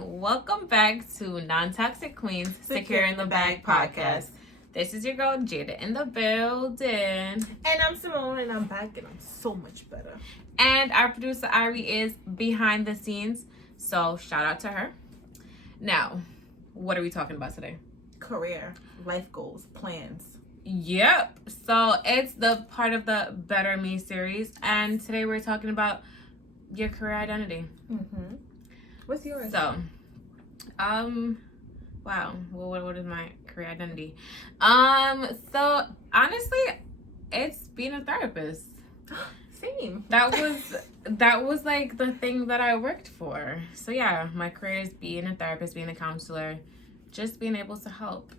Welcome back to Non-Toxic Queens Secure in the Bag podcast. This is your girl Jada in the building. And I'm Simone, and I'm back, and I'm so much better. And our producer Ari is behind the scenes, so shout out to her. Now, what are we talking about today? Career, life goals, plans. Yep. So it's the part of the Better Me series, and today we're talking about your career identity. Mm-hmm. What's yours? So, wow. Well, what is my career identity? So honestly, it's being a therapist. Same. That was like the thing that I worked for. So yeah, my career is being a therapist, being a counselor, just being able to help.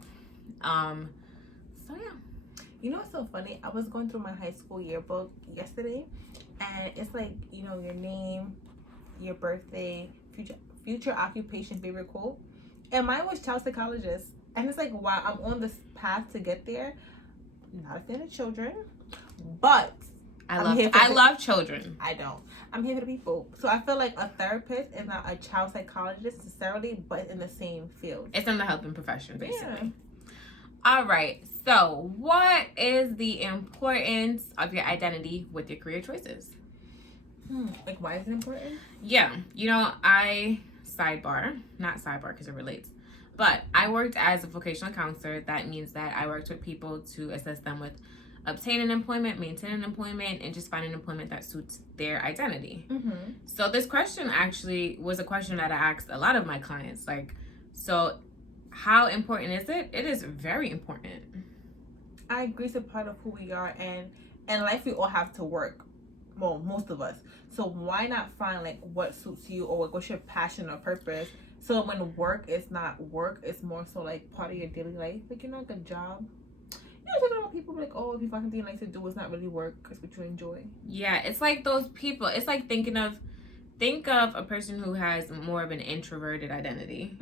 So yeah. You know what's so funny? I was going through my high school yearbook yesterday, and it's like, you know, your name, your birthday, future occupation, favorite quote, and mine was child psychologist. And it's like, wow, I'm on this path to get there. Not a fan of children, but I love children. I don't. I'm here for the people. So I feel like a therapist is not a child psychologist necessarily, but in the same field. It's in the helping profession, basically. Yeah. All right. So, what is the importance of your identity with your career choices? Like, why is it important? Yeah. You know, not sidebar because it relates, but I worked as a vocational counselor. That means that I worked with people to assist them with obtaining employment, maintaining employment, and just finding employment that suits their identity. Mm-hmm. So this question actually was a question that I asked a lot of my clients. Like, so how important is it? It is very important. I agree it's a part of who we are, and in life we all have to work. Well, most of us. So why not find like what suits you or what's your passion or purpose? So when work is not work, it's more so like part of your daily life. Like, you know, like a job. You know, talking about people like, oh, if you find something you like to do, it's not really work because what you enjoy. Yeah, it's like those people. It's like think of a person who has more of an introverted identity,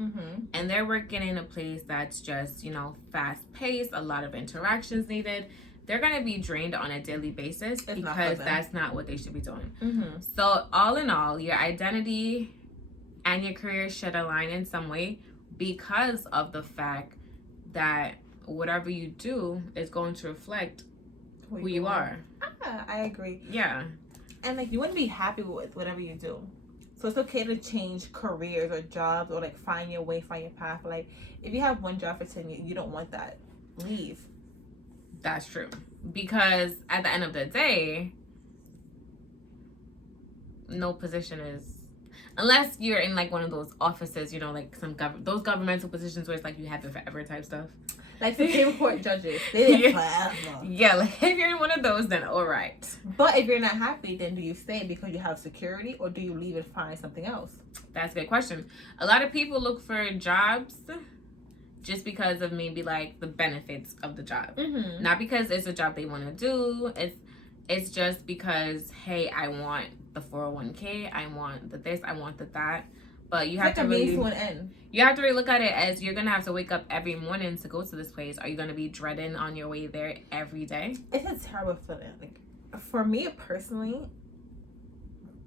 and they're working in a place that's just, you know, fast paced, a lot of interactions needed. They're gonna be drained on a daily basis because that's not what they should be doing. So all in all, your identity and your career should align in some way because of the fact that whatever you do is going to reflect who you are. I agree. Yeah. And like, you wouldn't be happy with whatever you do. So it's okay to change careers or jobs or like find your way, find your path. Like, if you have one job for 10 years, you don't want that. Leave. That's true. Because at the end of the day, no position is, unless you're in like one of those offices, you know, like those governmental positions where it's like you have it forever type stuff. Like Supreme Court judges, they forever. Yeah, like if you're in one of those, then all right. But if you're not happy, then do you stay because you have security, or do you leave and find something else? That's a good question. A lot of people look for jobs just because of maybe like the benefits of the job, not because it's a job they want to do. It's just because, hey, I want the 401k, I want the this, I want the that. But you have to really look at it as you're gonna have to wake up every morning to go to this place. Are you gonna be dreading on your way there every day? It's a terrible feeling. Like, for me personally,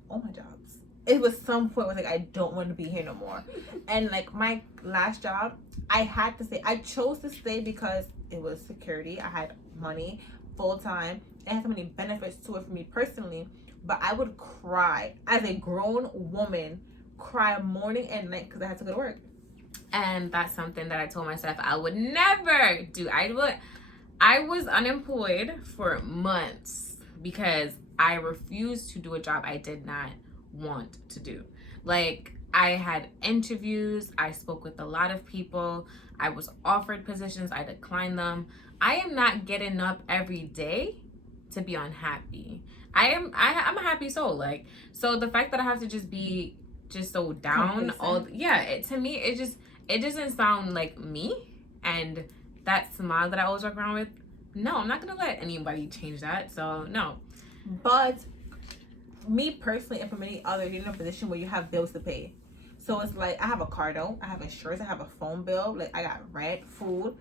all my jobs, it was some point where like I don't want to be here no more. And like my last job, I had to stay. I chose to stay because it was security. I had money, full time. It had so many benefits to it for me personally. But I would cry as a grown woman. Cry morning and night because I had to go to work. And that's something that I told myself I would never do. I was unemployed for months because I refused to do a job I did not want to do. Like, I had interviews, I spoke with a lot of people, I was offered positions, I declined them. I am not getting up every day to be unhappy. I'm a happy soul. Like, so the fact that I have to just be so down to me it doesn't sound like me. And that smile that I always walk around with, no, I'm not gonna let anybody change that. So no. But me personally, and for many others, you're in a position where you have bills to pay. So it's like, I have a car note, I have insurance, I have a phone bill, like I got rent, food.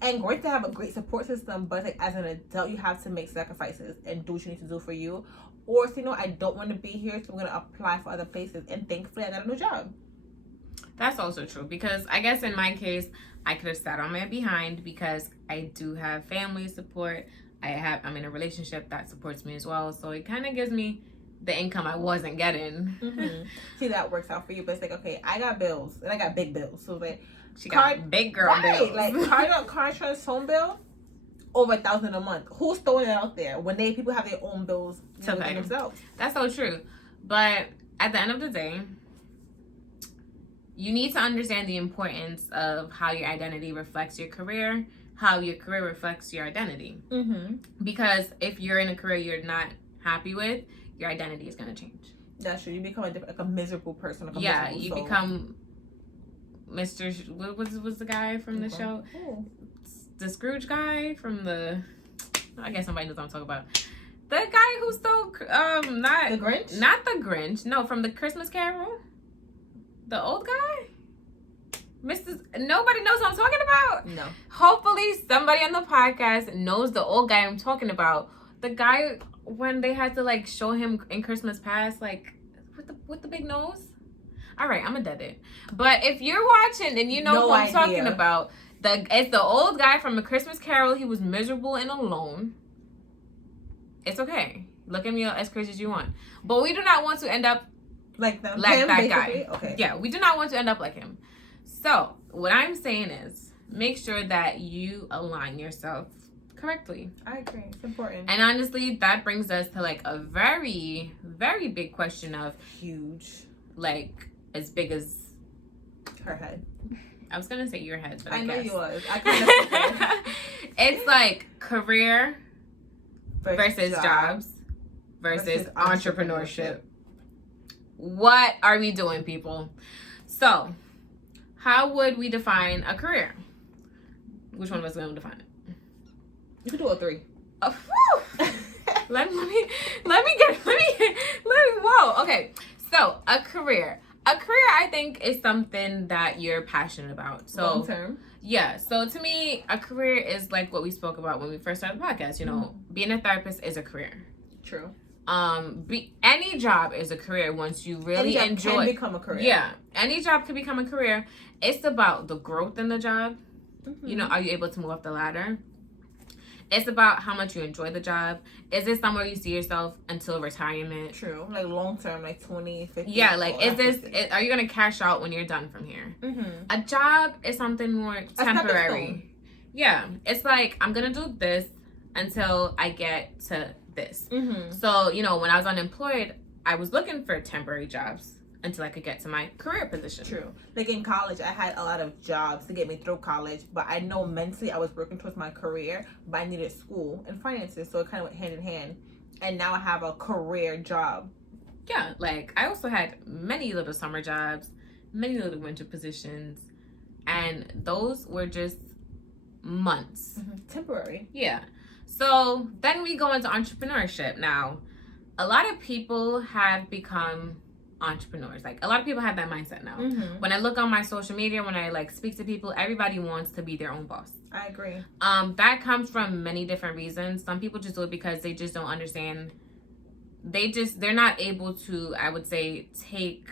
And great to have a great support system, but like as an adult, you have to make sacrifices and do what you need to do for you. Or, so, you know, I don't want to be here, so I'm going to apply for other places. And thankfully, I got a new job. That's also true, because I guess in my case, I could have sat on my behind because I do have family support. I'm in a relationship that supports me as well, so it kind of gives me the income I wasn't getting. See, that works out for you, but it's like, okay, I got bills and I got big bills, so like she got big girl bills. Like car insurance, phone bill, over $1,000 a month. Who's throwing it out there when people have their own bills to pay themselves? That's so true. But at the end of the day, you need to understand the importance of how your identity reflects your career, how your career reflects your identity. Because if you're in a career you're not happy with, your identity is going to change. That's true. You become a miserable person. You become Mr. What was the guy from the show? Ooh. The Scrooge guy from the... I guess somebody knows what I'm talking about. The guy who stole... not the Grinch? Not the Grinch. No, from the Christmas Carol. The old guy? Nobody knows what I'm talking about? No. Hopefully somebody on the podcast knows the old guy I'm talking about. The guy when they had to like show him in Christmas Past, like with the big nose. All right, I'm a dead it. But if you're watching and you know who I'm talking about, it's the old guy from A Christmas Carol. He was miserable and alone. It's okay. Look at me as crazy as you want. But we do not want to end up like that basically? Guy. Okay. Yeah, we do not want to end up like him. So what I'm saying is, make sure that you align yourself correctly. I agree. It's important. And honestly, that brings us to like a very, very big question of huge, like as big as her head. I was gonna say your head, but I know guess. you was. I kind of It's like career versus jobs versus entrepreneurship. What are we doing, people? So, how would we define a career? Which one of us is going to define it? You could do a 3. Let me. Whoa. Okay. So, a career. A career, I think, is something that you're passionate about. So, long term. Yeah. So, to me, a career is like what we spoke about when we first started the podcast. You know, being a therapist is a career. True. Any job is a career once you really enjoy. Can become a career. Yeah, any job can become a career. It's about the growth in the job. You know, are you able to move up the ladder? It's about how much you enjoy the job. Is it somewhere you see yourself until retirement? True, like long term, like 20, 50. Yeah, like are you gonna cash out when you're done from here? A job is something more temporary. Yeah, it's like I'm gonna do this until I get to this. So, you know, when I was unemployed, I was looking for temporary jobs until I could get to my career position. True. Like in college, I had a lot of jobs to get me through college, but I know mentally I was working towards my career, but I needed school and finances, so it kind of went hand in hand. And now I have a career job. Yeah, like I also had many little summer jobs, many little winter positions, and those were just months. Temporary. Yeah. So then we go into entrepreneurship. Now, a lot of people have become entrepreneurs. Like a lot of people have that mindset now. When I look on my social media, when I like speak to people, everybody wants to be their own boss. I agree. That comes from many different reasons. Some people just do it because they just don't understand. They're not able to, I would say, take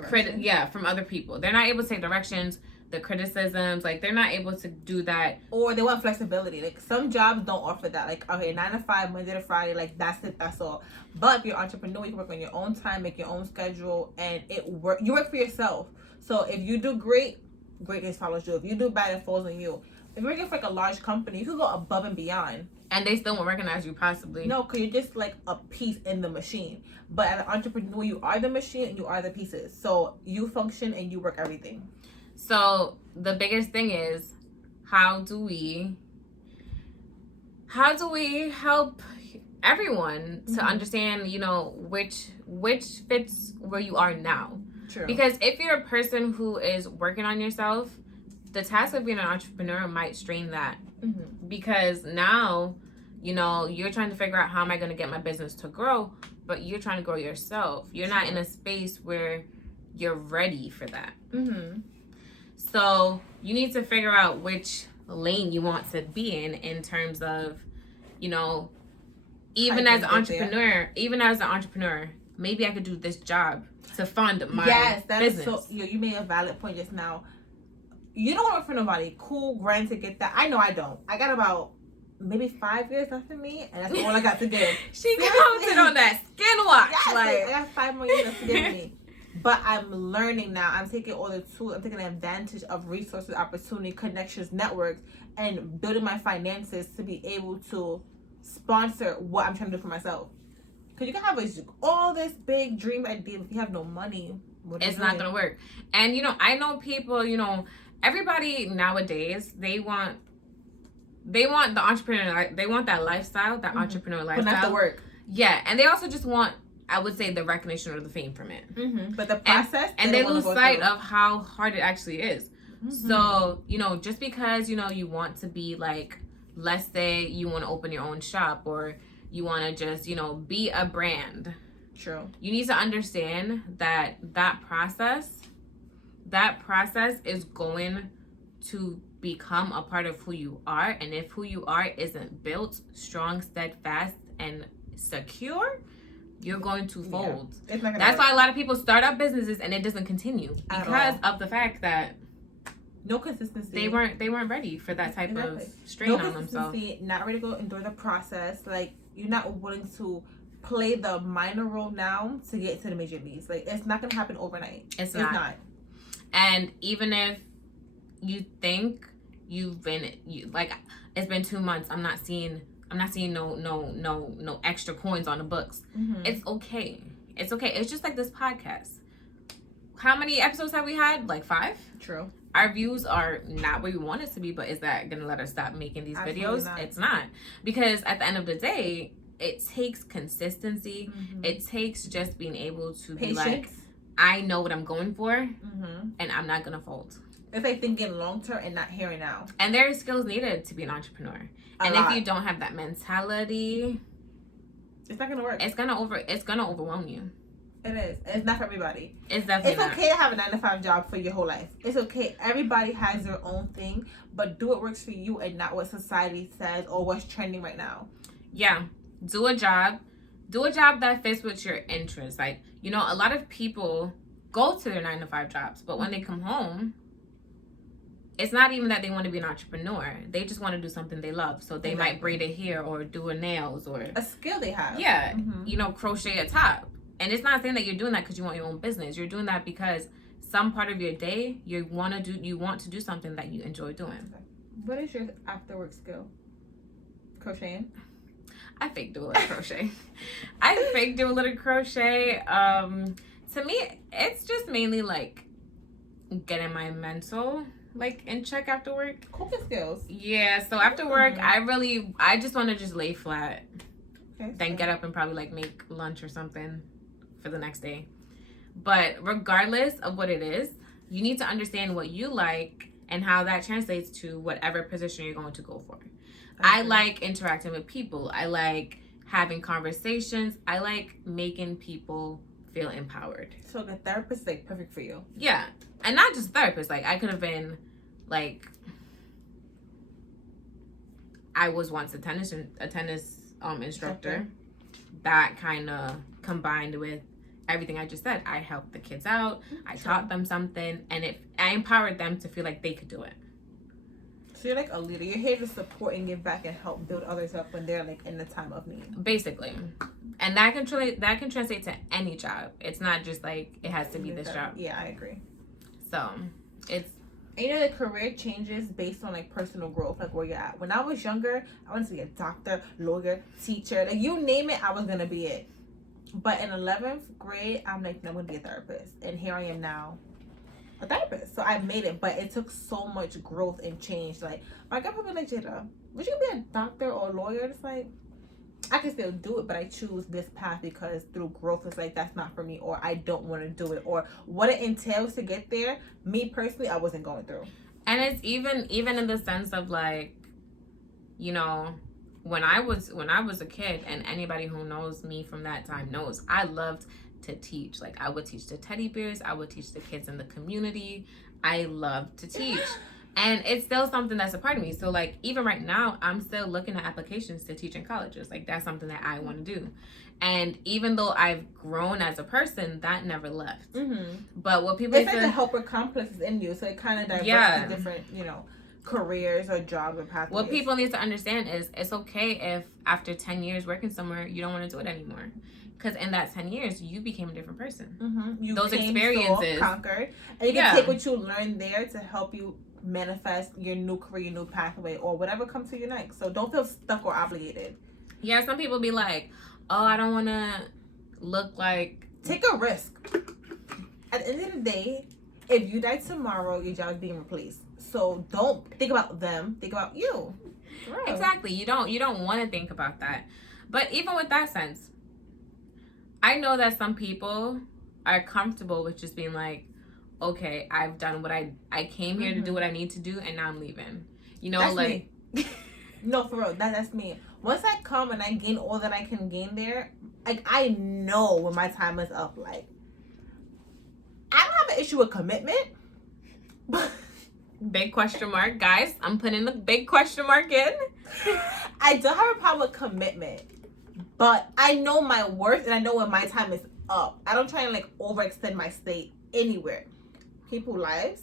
credit from other people. They're not able to take directions, the criticisms, like they're not able to do that. Or they want flexibility. Like some jobs don't offer that. Like, okay, 9 to 5, Monday to Friday, like that's it, that's all. But if you're an entrepreneur, you can work on your own time, make your own schedule, and you work for yourself. So if you do great, greatness follows you. If you do bad, it falls on you. If you're working for like a large company, you could go above and beyond. And they still won't recognize you, possibly. No, because you're just like a piece in the machine. But as an entrepreneur, you are the machine and you are the pieces. So you function and you work everything. So the biggest thing is, how do we help everyone to understand, you know, which fits where you are now? True. Because if you're a person who is working on yourself, the task of being an entrepreneur might strain that. Because now, you know, you're trying to figure out how am I going to get my business to grow, but you're trying to grow yourself. You're not in a space where you're ready for that. So you need to figure out which lane you want to be in terms of, you know, even as an entrepreneur, maybe I could do this job to fund my Is business. so. You made a valid point just now. You don't work for nobody. Cool, grind to get that. I know I don't. I got about maybe 5 years left in me, and that's all I got to give. She counted on that skin watch. Yes, like I got 5 more years left to give me. But I'm learning now. I'm taking all the tools. I'm taking advantage of resources, opportunity, connections, networks, and building my finances to be able to sponsor what I'm trying to do for myself. Because you can have all this big dream idea, if you have no money, it's not going to work. And, you know, I know people, you know, everybody nowadays, they want the entrepreneur, they want that lifestyle, that entrepreneur lifestyle. But not the work. Yeah, and they also just want, I would say, the recognition or the fame from it. But the process, and they lose sight of how hard it actually is. So, you know, just because, you know, you want to be like, let's say you want to open your own shop, or you want to just, you know, be a brand. True. You need to understand that process is going to become a part of who you are. And if who you are isn't built strong, steadfast, and secure, you're going to fold. Yeah. It's not gonna That's work. why a lot of people start up businesses and it doesn't continue because of the fact that no consistency. They weren't ready for that type of strain on themselves. Not ready to go endure the process. Like, you're not willing to play the minor role now to get to the major leagues. Like, it's not gonna happen overnight. It's not. And even if you think like, it's been 2 months, I'm not seeing no extra coins on the books. It's okay. It's okay. It's just like this podcast. How many episodes have we had? Like 5? True. Our views are not where we want it to be, but is that gonna let us stop making these videos? Not. It's not. Because at the end of the day, it takes consistency. It takes just being able to be like, I know what I'm going for, and I'm not gonna fold. It's like thinking long term and not here and now. And there are skills needed to be an entrepreneur. If you don't have that mentality, it's not gonna work. It's gonna overwhelm you. It is. It's not for everybody. It's definitely It's okay to have a 9-to-5 job for your whole life. It's okay. Everybody has their own thing, but do what works for you and not what society says or what's trending right now. Yeah. Do a job that fits with your interests. Like, you know, a lot of people go to their 9-to-5 jobs, but when they come home, it's not even that they want to be an entrepreneur. They just want to do something they love. So they might braid a hair or do a nails or a skill they have. Yeah. You know, crochet a top. And it's not saying that you're doing that because you want your own business. You're doing that because some part of your day you want to do something that you enjoy doing. What is your after work skill? Crocheting? I fake do a little crochet. To me, it's just mainly like getting my mental like in check after work. Cooking skills. Yeah, so after work, I just want to just lay flat. Okay, then get up and probably like make lunch or something for the next day. But regardless of what it is, you need to understand what you like and how that translates to whatever position you're going to go for. I like interacting with people. I like having conversations. I like making people feel empowered. So the therapist is like perfect for you. Yeah. And not just therapist. Like, I could have been like, I was once a tennis instructor. That kind of combined with everything I just said. I helped the kids out. I taught them something, and I empowered them to feel like they could do it. So you're like a leader. You're here to support and give back and help build others up when they're like in the time of need. Basically. And that can translate to any job. It's not just like it has to be this job. Yeah, I agree. So it's, and you know, the career changes based on like personal growth, like where you're at. When I was younger, I wanted to be a doctor, lawyer, teacher, like you name it, I was gonna be it. But in 11th grade, I'm like, no, I'm gonna be a therapist, and here I am now, a therapist. So I made it, but it took so much growth and change. Like my grandpa was like, Jada, would you be a doctor or a lawyer? It's like, I can still do it, but I choose this path because through growth, it's like, that's not for me, or I don't want to do it, or what it entails to get there. Me personally, I wasn't going through. And it's even in the sense of like, you know, when I was a kid, and anybody who knows me from that time knows, I loved to teach. Like, I would teach the teddy bears. I would teach the kids in the community. I loved to teach. And it's still something that's a part of me. So, like, even right now, I'm still looking at applications to teach in colleges. Like, that's something that I want to do. And even though I've grown as a person, that never left. Mm-hmm. But what people it's like the helper complex is in you, so it kind of diverts to different, careers or jobs or pathways. What people need to understand is it's okay if after 10 years working somewhere, you don't want to do it anymore. Because in that 10 years, you became a different person. Mm-hmm. Those experiences. Conquered. And you can take what you learned there to help you manifest your new career, your new pathway, or whatever comes to you next. So don't feel stuck or obligated. Yeah, some people be like, oh, I don't want to look like... Take a risk. At the end of the day, if you die tomorrow, your job is being replaced. So don't think about them. Think about you. Exactly. You don't want to think about that. But even with that sense, I know that some people are comfortable with just being like, okay, I've done what I came here to do what I need to do, and now I'm leaving. That's me. No, for real. That's me. Once I come and I gain all that I can gain there, like, I know when my time is up. Like, I don't have an issue with commitment, but... Big question mark, guys. I'm putting the big question mark in. I don't have a problem with commitment, but I know my worth and I know when my time is up. I don't try and overextend my stay anywhere. People lives,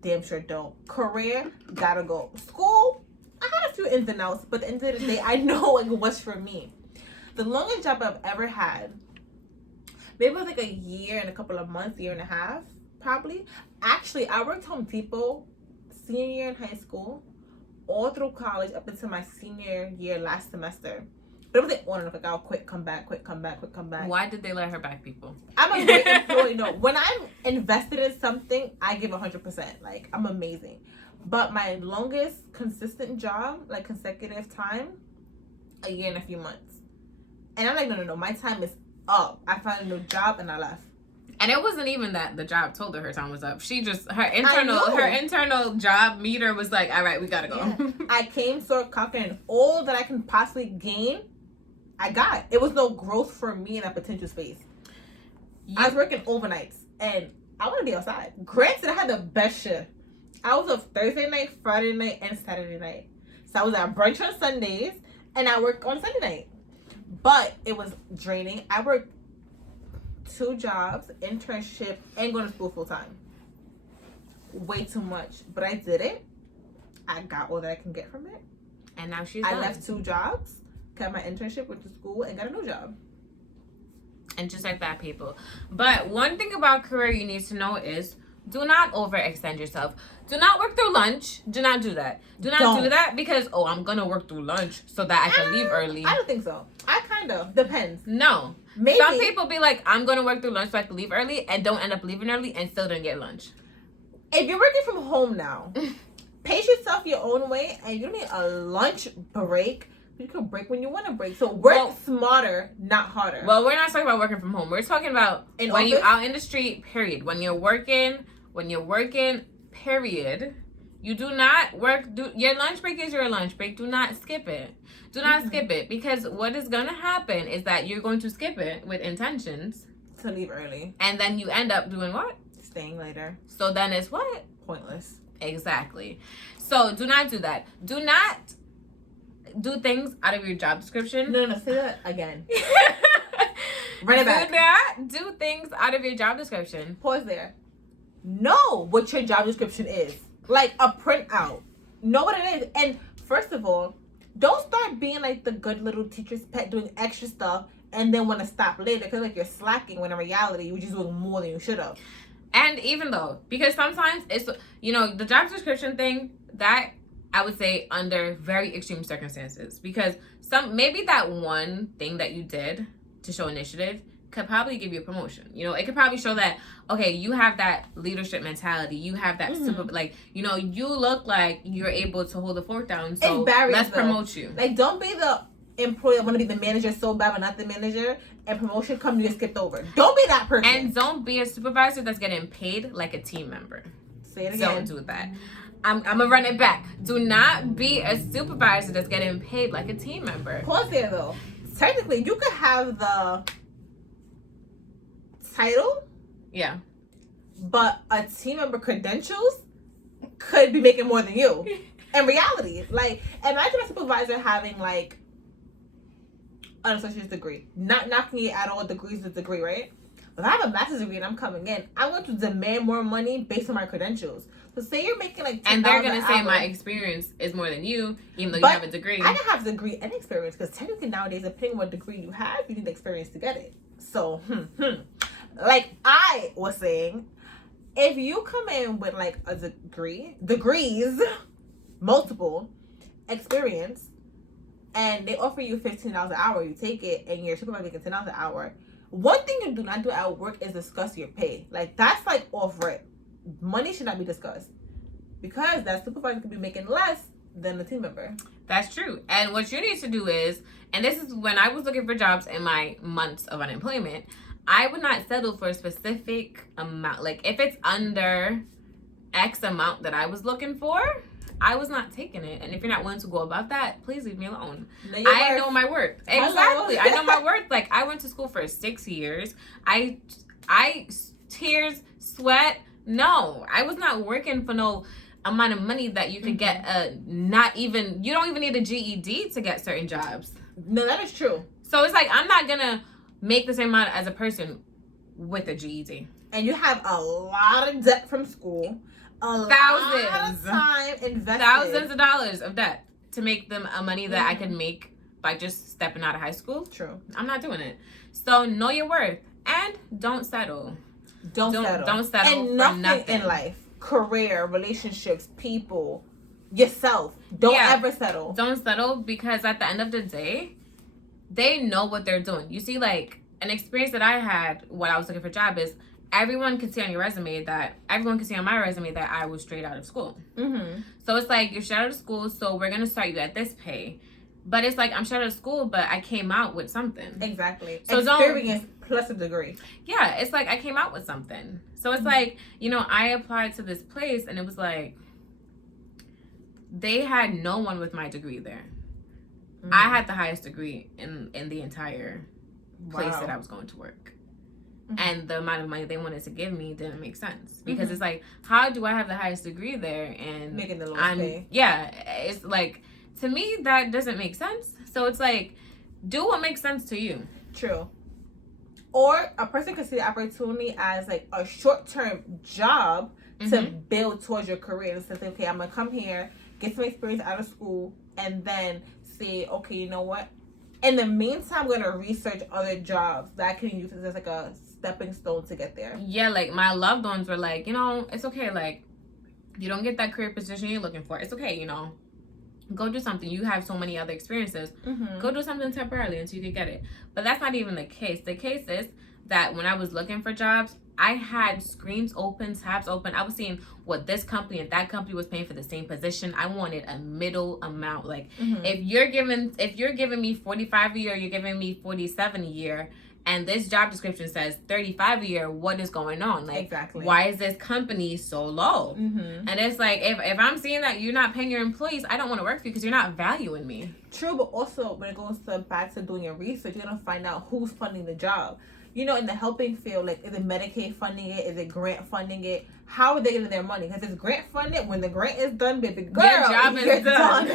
damn sure don't. Career, gotta go. School, I had a few ins and outs, but at the end of the day, I know what's for me. The longest job I've ever had, maybe it was a year and a couple of months, year and a half, probably. Actually, I worked Home Depot senior year in high school, all through college up until my senior year last semester. But it was on and off. I'll quit, come back, quit, come back, quit, come back. Why did they let her back, people? I'm a great employee. No, when I'm invested in something, I give 100%. I'm amazing. But my longest consistent job, consecutive time, a year and a few months. And I'm like, no. My time is up. I found a new job and I left. And it wasn't even that the job told her time was up. She just, her internal job meter was like, all right, we gotta go. Yeah. I came so confident. All that I can possibly gain, I got. It was no growth for me in that potential space. I was working overnights and I want to be outside. Granted, I had the best shift. I was up Thursday night, Friday night, and Saturday night. So I was at brunch on Sundays and I worked on Sunday night. But it was draining. I worked 2 jobs, internship, and going to school full time. Way too much. But I did it. I got all that I can get from it. And now she's I done. left 2 jobs, got my internship, went to school, and got a new job. And just like that, people. But one thing about career you need to know is do not overextend yourself. Do not work through lunch. Do not do that. Do not do that because, I'm going to work through lunch so that I can leave early. I don't think so. I kind of. Depends. No. Maybe. Some people be like, I'm going to work through lunch so I can leave early and don't end up leaving early and still don't get lunch. If you're working from home now, pace yourself your own way and you don't need a lunch break. You can break when you want to break. So work smarter, not harder. Well, we're not talking about working from home. We're talking about when you're out in the street, period. When you're working, period. You do not work. Your lunch break is your lunch break. Do not skip it. Do not skip it. Because what is going to happen is that you're going to skip it with intentions. To leave early. And then you end up doing what? Staying later. So then it's what? Pointless. Exactly. So do not do that. Do not do things out of your job description. No, say that again. Run it back. Do not do things out of your job description. Pause there. Know what your job description is. Like a printout. Know what it is. And first of all, don't start being like the good little teacher's pet doing extra stuff and then want to stop later because you're slacking when in reality you're just doing more than you should have. And even though, because sometimes it's, the job description thing, that I would say under very extreme circumstances, because maybe that one thing that you did to show initiative could probably give you a promotion. It could probably show that, okay, you have that leadership mentality. You have that you look like you're able to hold the fort down. So let's promote you. Don't be the employee that want to be the manager so bad but not the manager, and promotion come you get skipped over. Don't be that person. And don't be a supervisor that's getting paid like a team member. Say it again. Don't do that. I'm gonna run it back. Do not be a supervisor that's getting paid like a team member. Pause there though. Technically, you could have the title. Yeah. But a team member credentials could be making more than you. In reality, imagine a supervisor having an associate's degree. Not knocking it at all. Degrees is a degree, right? If I have a master's degree and I'm coming in, I'm going to demand more money based on my credentials. So say you're making like $10 and they're gonna say hour, my experience is more than you, even though you but have a degree. I can have a degree and experience because technically nowadays, depending on what degree you have, you need the experience to get it. So, like I was saying, if you come in with like a degrees, multiple experience, and they offer you $15 an hour, you take it, and your supervisor making $10 an hour. One thing you do not do at work is discuss your pay. Like that's like off rip. Money should not be discussed because that supervisor could be making less than the team member. That's true. And what you need to do is, and this is when I was looking for jobs in my months of unemployment, I would not settle for a specific amount. Like if it's under X amount that I was looking for, I was not taking it. And if you're not willing to go above that, please leave me alone. I know my worth. Exactly. I know my worth. Like I went to school for 6 years. I tears, sweat. No, I was not working for no amount of money that you could get you don't even need a GED to get certain jobs. No, that is true. So it's like I'm not gonna make the same amount as a person with a GED. And you have a lot of debt from school. Thousands lot of time invested. Thousands of dollars of debt to make them a money that I could make by just stepping out of high school. True. I'm not doing it. So know your worth and don't settle. Don't settle and for nothing in life. Career, relationships, people, yourself. Don't ever settle. Don't settle because at the end of the day, they know what they're doing. You see, like an experience that I had when I was looking for a job is everyone can see on my resume that I was straight out of school. Mm-hmm. So it's like you're straight out of school, so we're gonna start you at this pay. But it's like I'm straight out of school, but I came out with something. Exactly. So experience plus a degree. Yeah, it's like I came out with something. So it's like, I applied to this place and it was like they had no one with my degree there. Mm-hmm. I had the highest degree in the entire place that I was going to work. Mm-hmm. And the amount of money they wanted to give me didn't make sense. Because it's like, how do I have the highest degree there and making the lowest pay? Yeah, it's like, to me, that doesn't make sense. So it's like, do what makes sense to you. True. Or a person could see the opportunity as like a short-term job to build towards your career. And say, okay, I'm going to come here, get some experience out of school, and then say, okay, you know what? In the meantime, I'm going to research other jobs that I can use as like a stepping stone to get there. Yeah, like my loved ones were like, it's okay. Like, you don't get that career position you're looking for. It's okay, Go do something. You have so many other experiences. Mm-hmm. Go do something temporarily until you can get it. But that's not even the case. The case is that when I was looking for jobs, I had screens open, tabs open. I was seeing what this company and that company was paying for the same position. I wanted a middle amount. Like if you're giving me 45 a year, you're giving me 47 a year, and this job description says 35 a year, what is going on? Like, exactly. Why is this company so low? Mm-hmm. And it's like, if I'm seeing that you're not paying your employees, I don't want to work for you because you're not valuing me. True, but also when it goes back to doing your research, you're going to find out who's funding the job. In the helping field, like, is it Medicaid funding it? Is it grant funding it? How are they getting their money? Because it's grant funded. When the grant is done, baby girl, your job is done.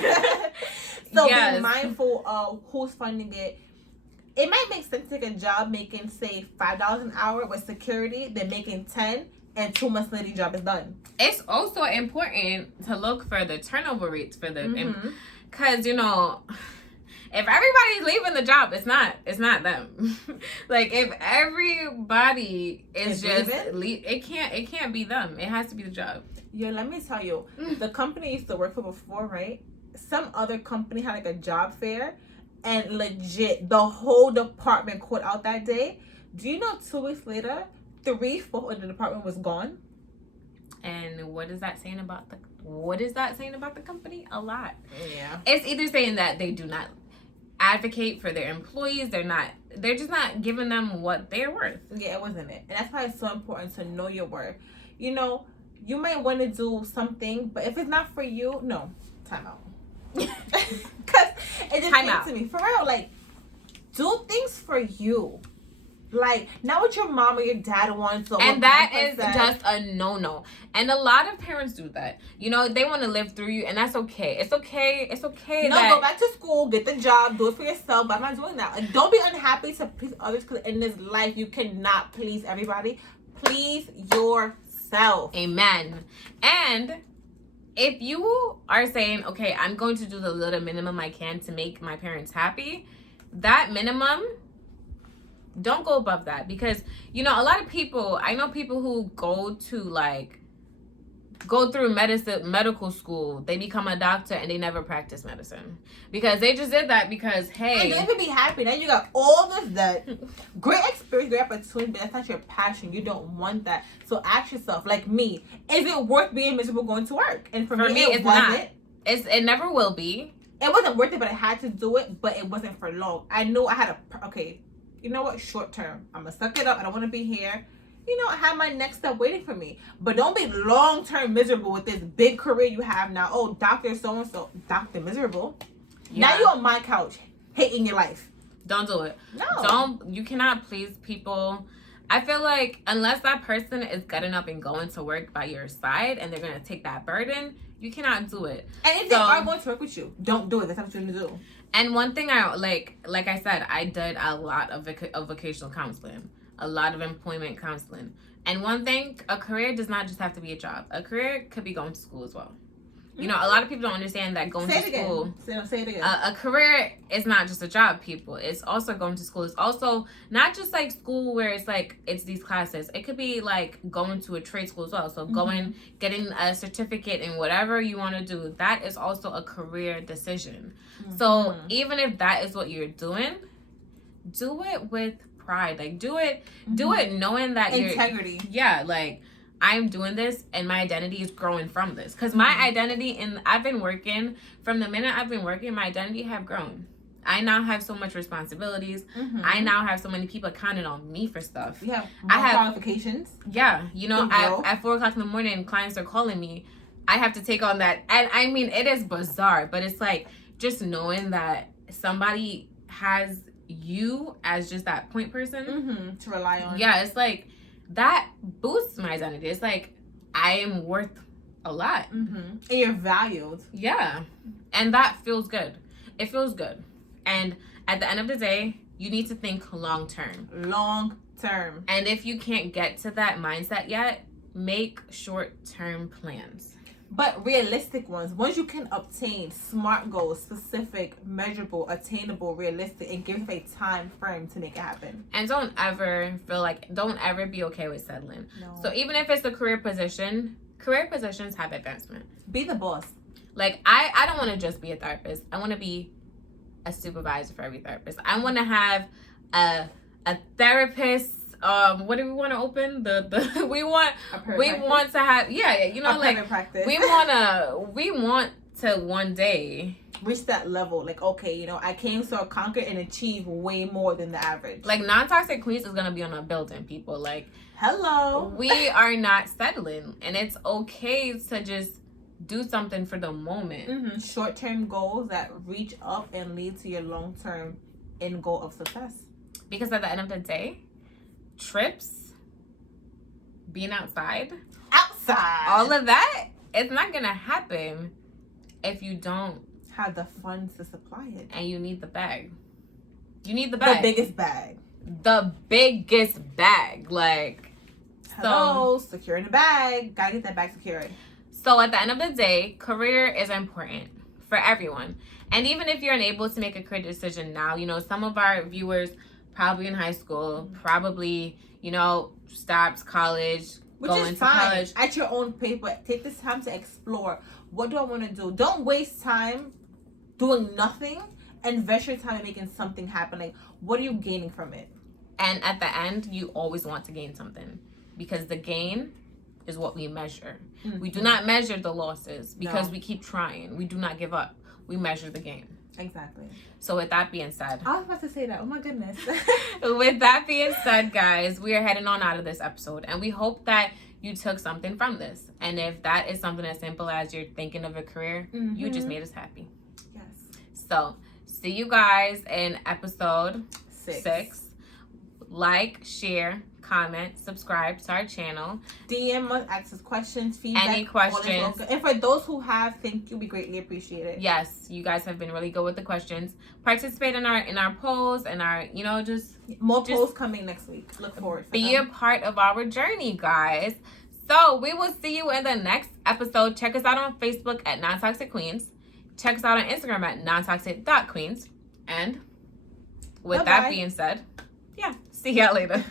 So be mindful of who's funding it. It might make sense to take a job making, say, $5 an hour with security than making $10, and 2 months later, your job is done. It's also important to look for the turnover rates for the, because if everybody's leaving the job, it's not them. Like if everybody is just it can't be them. It has to be the job. Yeah, let me tell you, the company I used to work for before, right? Some other company had like a job fair. And legit, the whole department quit out that day. Do you know 2 weeks later, 3/4 of the department was gone? And what is that saying about the company? A lot. Yeah. It's either saying that they do not advocate for their employees. They're just not giving them what they're worth. Yeah, it wasn't it. And that's why it's so important to know your worth. You might want to do something, but if it's not for you, no. Time out. Because it just came to me. For real, like, do things for you. Like, not what your mom or your dad wants. Or And what that grandpa is said. just a no-no. And a lot of parents do that. You know, they want to live through you, and that's okay. It's okay. It's okay. No, go back to school, get the job, do it for yourself. But I'm not doing that. Like, don't be unhappy to please others, because in this life, you cannot please everybody. Please yourself. Amen. And if you are saying, okay, I'm going to do the little minimum I can to make my parents happy, that minimum, don't go above that. Because, you know, a lot of people, I know people who go through medical school, they become a doctor and they never practice medicine because they just did that because, hey, and they can be happy. Now you got all this that great experience, great opportunity, but that's not your passion. You don't want that. So ask yourself, like me, is it worth being miserable going to work? And for me it wasn't. It never will be. It wasn't worth it, but I had to do it. But it wasn't for long. I knew I had you know what? Short term, I'm gonna suck it up. I don't want to be here. You know, I have my next step waiting for me. But don't be long-term miserable with this big career you have now. Oh, doctor so-and-so. Doctor miserable. Yeah. Now you're on my couch hating your life. Don't do it. No. You cannot please people. I feel like unless that person is getting up and going to work by your side and they're going to take that burden, you cannot do it. And if they are going to work with you, don't do it. That's not what you're going to do. And one thing I like I said, I did a lot of vocational counseling. A lot of employment counseling. And one thing, a career does not just have to be a job. A career could be going to school as well. You know, a lot of people don't understand that going to school. Say it again. A career is not just a job, people. It's also going to school. It's also not just like school where it's like, it's these classes. It could be like going to a trade school as well. So going, getting a certificate in whatever you want to do. That is also a career decision. So even if that is what you're doing, do it with pride. Like do it knowing that integrity. Like I'm doing this and my identity is growing from this, because my identity, and I've been working from the minute I've been working, my identity have grown. I now have so much responsibilities. I now have so many people counting on me for stuff. Yeah, I have qualifications. Yeah, you know, at 4:00 in the morning, clients are calling me. I have to take on that, and I mean, it is bizarre, but it's like just knowing that somebody has you as just that point person to rely on. Yeah, it's like that boosts my identity. It's like I am worth a lot. And you're valued. Yeah, and that feels good. It feels good. And at the end of the day, you need to think long term. And if you can't get to that mindset yet, make short term plans. But realistic ones you can obtain. SMART goals, specific, measurable, attainable, realistic, and give a time frame to make it happen. And don't ever be okay with settling. No. So even if it's a career positions have advancement. Be the boss. Like I don't want to just be a therapist. I want to be a supervisor for every therapist. I want to have a therapist. What do we want to open? We want to have you know, like practice. we want to one day reach that level. Like, okay, you know, I came so I conquered and achieve way more than the average. Like Non-Toxic Queens is gonna be on a building, people. Like, hello, we are not settling, and it's okay to just do something for the moment. Short-term goals that reach up and lead to your long-term end goal of success. Because at the end of the day, trips, being outside, all of that, it's not gonna happen if you don't have the funds to supply it. And you need the bag. The biggest bag. Like, secure the bag. Gotta get that bag secured. So at the end of the day, career is important for everyone. And even if you're unable to make a career decision now, you know, some of our viewers probably in high school, probably, you know, stopped college, going to college. At your own pace, but take this time to explore. What do I want to do? Don't waste time doing nothing. Invest your time in making something happen. Like, what are you gaining from it? And at the end, you always want to gain something, because the gain is what we measure. We do not measure the losses, because we keep trying. We do not give up. We measure the gain. Exactly. So with that being said, I was about to say that. Oh my goodness. With that being said, guys, we are heading on out of this episode, and we hope that you took something from this. And if that is something as simple as you're thinking of a career, you just made us happy. Yes. So see you guys in episode 6. like, share, comment, subscribe to our channel. DM us, ask us questions, feedback. Any questions. And for those who have, thank you. We greatly appreciate it. Yes, you guys have been really good with the questions. Participate in our polls and our, just more polls coming next week. Look forward to be a part of our journey, guys. So we will see you in the next episode. Check us out on Facebook at Non-Toxic Queens. Check us out on Instagram at nontoxic.queens. And with that being said, see y'all later.